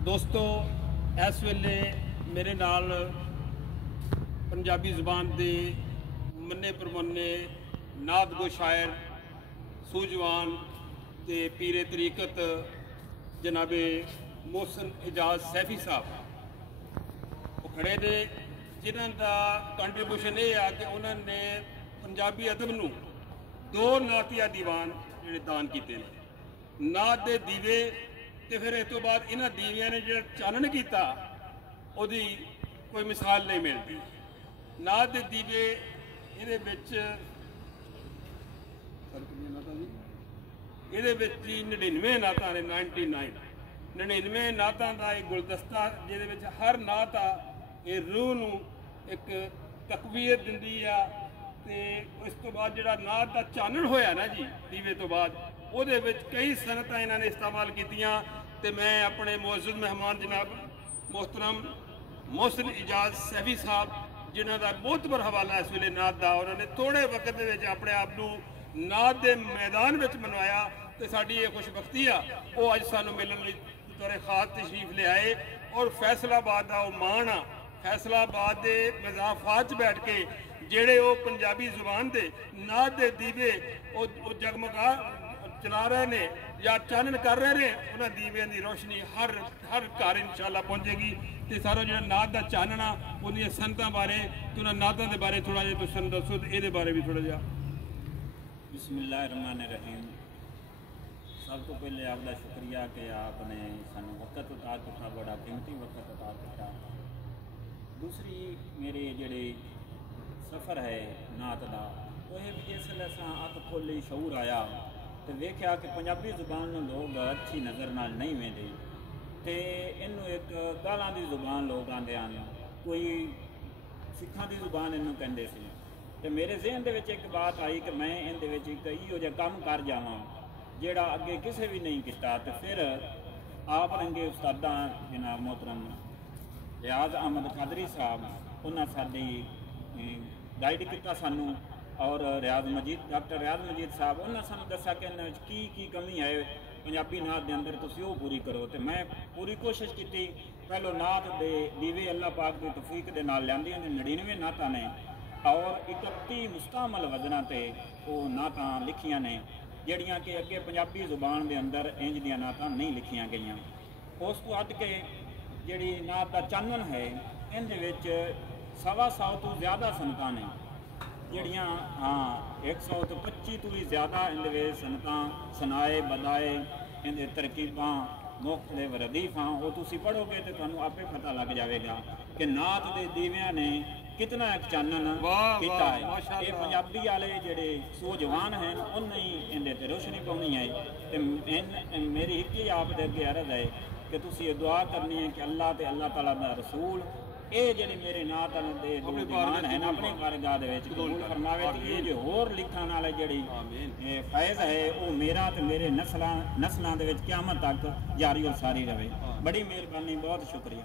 दोस्तों इस वेले मेरे नाल पंजाबी ज़ुबान के मन्ने परमन्ने नाद गो शायर सूझवान ते पीरे तरीकत जनाबे महसन एजाज सैफी साहब वो खड़े ने जिन्हों का कंट्रीब्यूशन ये आ कि उन्होंने पंजाबी अदब नूं दो नातिया दीवान जिहड़े दान किए हैं। नात दे दीवे ते फिर इस तो बाद इन्हां दीवियां ने जिहड़ा चानन किया उहदी कोई मिसाल नहीं मिलती। नात दे दीवे इहदे विच इहदे विच 99 नातां ने 99 नातां दा एक गुलदस्ता जिहदे विच हर नात आ ये रूह नूं एक तकवीयत दिंदी आ। ते इस तो बाद जिहड़ा नात दा चानन होया ना जी दीवे तो बाद उहदे विच कई सनतां इन्हां ने इस्तेमाल कीतियां। ते मैं अपने मौजूद मेहमान जनाब मोहतरम महसन एजाज सैफी साहब जिन्हां दा बहुत बड़ा हवाला इस वेले नात दा, उन्होंने थोड़े वक्त दे विच अपने आप नूं नात दे मैदान विच मनवाया ते साडी ये खुशबख्ती आ वो अज सानूं मिलण लई तौरे खास तशरीफ ले आए। और फैसलाबाद का वो मान आ, फैसलाबाद के मज़ाफात बैठ के जेड़े वो पंजाबी जुबान के नात दे दीवे वो जगमगा चला रहे ने या चानन कर रहे हैं, उन्होंने दीवियां की रोशनी हर घर इंशाअल्लाह पहुँचेगी। तो सारा जो नात का चानना उन्हें संतां बारे तो उन्होंने नातों के बारे थोड़ा जिहा तुसीं दसो तो ये बारे भी थोड़ा जिहा। बिस्मिल्लाहिर्रहमानिर्रहीम। सब तो पहले आपका शुक्रिया कि आपने सानू वक्त उतार किया, बड़ा कीमती वक्त उतार किया। दूसरी मेरे जेड़े सफ़र है नात का वह भी जिसले अख खोली शऊर आया तो वेख्या कि पंजाबी जुबान लोग अच्छी नज़र नाल नहीं वेंदे ते इनू एक गालां दी जुबान लोग आंदे हैं, कोई सिखां दी जुबान इनू कहंदे सी। तो मेरे ज़हन दे विच एक बात आई कि मैं इन दे विच एक इहो जिहा कम कर जावां जेड़ा अगे किसी भी नहीं किया। तो फिर आप रंगे उस्तादा जनाब मोहतरम अहमद कादरी साहब उन्हें साडी गाइड किया सानू, और ڈاکٹر मजीद साहब उन्हें सानू दसा कि इन्हां की कमी है पंजाबी नात के अंदर, तुसीं वो पूरी करो। तो मैं पूरी कोशिश की। पहलो नात दे दीवे अल्लाह पाक की तौफीक के नाल लियांदियां ने 99 नातां ने और 31 मुस्तमल वज़नां ते वो नातां लिखियां ने जड़ियाँ कि अगे पंजाबी जुबान के अंदर इंज दियां नातां नहीं लिखियां गई। उस तो हट के जिहड़ी नात का चानन है इन 125 तो ज़्यादा सनतां ने जड़ियाँ 125 तो भी ज़्यादा इन सनतां सनाए बदाए इन तरकीबां मुख्तलिफ रदीफां वो तुसी पढ़ोगे तो तुहानूं आपे पता लग जाएगा कि नात के दीवियां ने कितना एक चानन किया है। ये पंजाबी वाले जेडे सूझवान हैं उन्हें ही इन्हें रोशनी पानी है। तो मेरी एक ही आप दे अगे अर्ज है कि तुसी ये दुआ करनी है कि अल्लाह ते अल्लाह ताला दा रसूल ये जेडे मेरे नात दे दीवान हैं अपनी बारगाह दे विच कबूल फरमावे। ये जो होर लिखण वाले जेडी फैज़ है वो मेरा ते मेरे नस्लां दे विच क़यामत तक जारी और सारी रहे। बड़ी मेहरबानी, बहुत शुक्रिया।